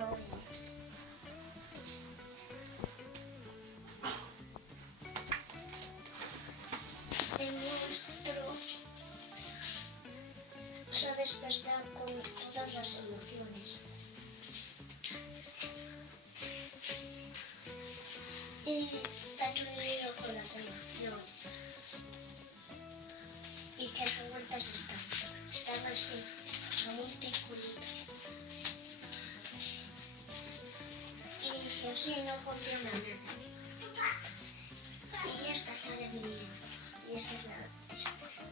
no. El monstruo se despertar con todas las emociones. Y se ha hecho un lío con las emociones. ¿Y qué revueltas están? Están así, son un circulito. Y así no funciona nada. Y esta es la alegría. Y esta es la tristeza.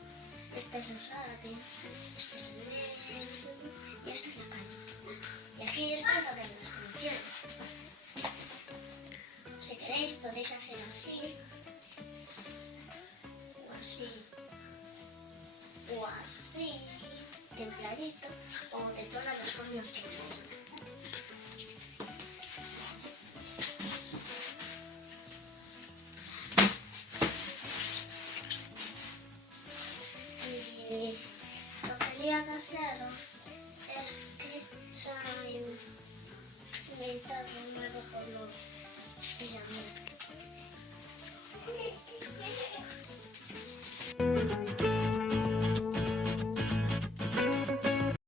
Esta es la rabia. Este es el nervio. Y esta es la calma. Y aquí están todas las emociones. Si queréis podéis hacer así. O así. O así. Templadito. O de todas las formas que queráis. Lo que le ha pasado es que se ha inventado un nuevo color de amor.